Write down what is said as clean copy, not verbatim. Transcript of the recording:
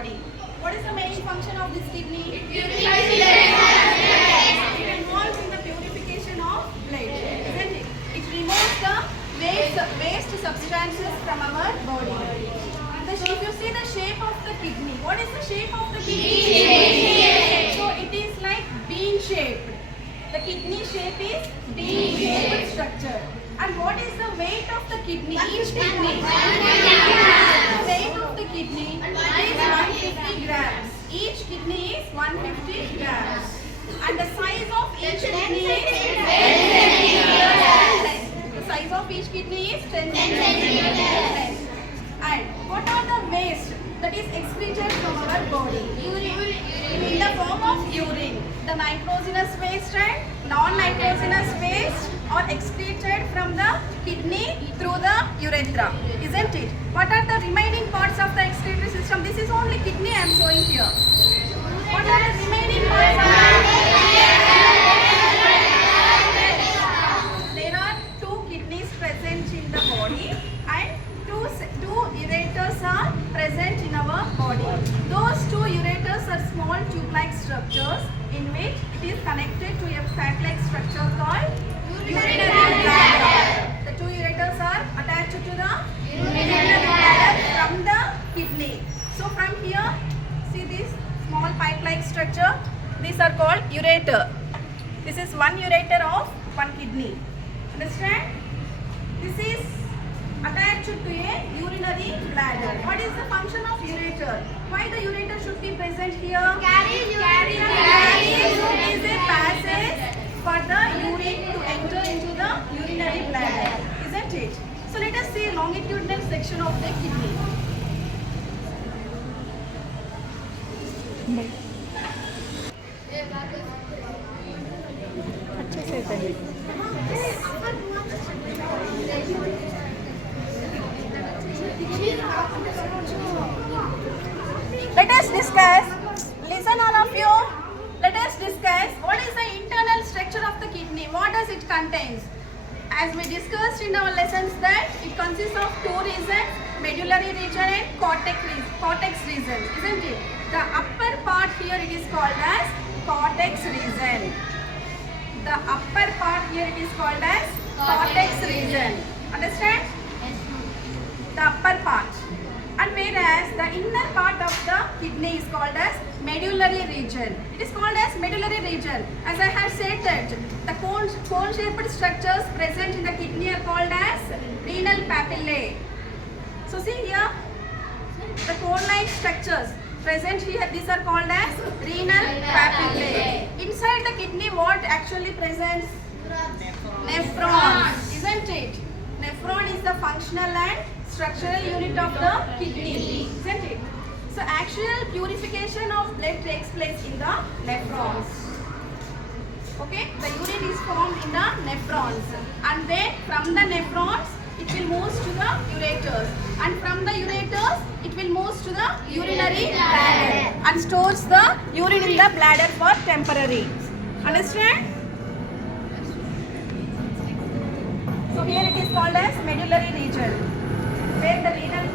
body. What is the main function of this kidney? It involves in the purification of blood, isn't it? It removes the waste substances from our body. If you see the shape of the kidney, what is the shape of the kidney? So it is like bean shaped. The kidney shape is bean shaped structure. And what is the weight of the kidney? Each kidney. The weight of the kidney is 150 grams. Each kidney is 150 grams. And the size of each kidney is 10 centimeters. The size of each kidney is 10 centimeters. And what are the waste that is excreted from our body? Urine. In the form of urine. The nitrogenous waste and non-nitrogenous waste are excreted from the kidney through the urethra, isn't it? What are the remaining parts of the excretory system? This is only kidney I am showing here. What are the remaining parts? There are two kidneys present in the body and two ureters are present in our body. Those two ureters are small tube-like structures in which it is connected to a fat-like structure called urinary bladder. The two ureters are attached to the urinary bladder from the kidney. So from here, see this small pipe-like structure. These are called ureter. This is one ureter of one kidney. Understand? This is attached to a urinary bladder. What is the function of ureter? Why the ureter should be present here? Carries is a passage for the urine to enter into the urinary bladder, isn't it? So let us see longitudinal section of the kidney. Let us discuss, listen all of you, let us discuss what is the internal structure of the kidney, what does it contains. As we discussed in our lessons that it consists of two regions, medullary region and cortex region, isn't it? The upper part here it is called as cortex region. The upper part here it is called as cortex region. Understand? The upper part. And whereas the inner part of the kidney is called as medullary region. It is called as medullary region. As I have said that the cone-shaped structures present in the kidney are called as renal papillae. So see here, the cone-like structures present here, these are called as renal papillae. Inside the kidney what actually presents? Nephrons, isn't it? Nephron is the functional and structural unit of the kidney, isn't it? So actual purification of blood takes place in the nephrons. Okay, the urine is formed in the nephrons, and then from the nephrons it will move to the ureters, and from the ureters it will move to the urinary bladder and stores the urine in the bladder for temporary. Understand? So here it is called as medullary region, where the renal